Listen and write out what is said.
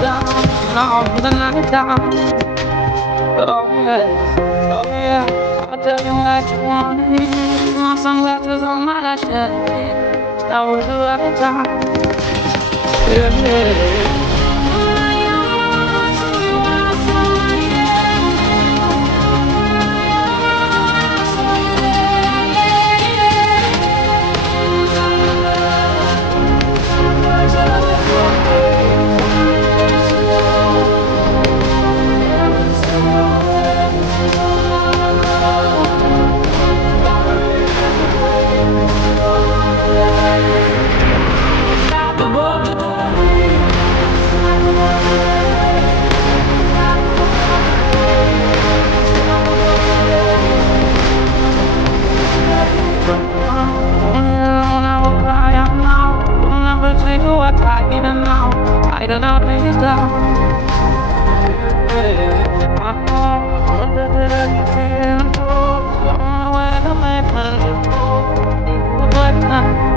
down, all the night down. Oh yeah, oh yeah. I'll tell you what you want. My sunglasses on my shirt. I will do every time. Yeah, yeah. I don't know where it's down. Where am I?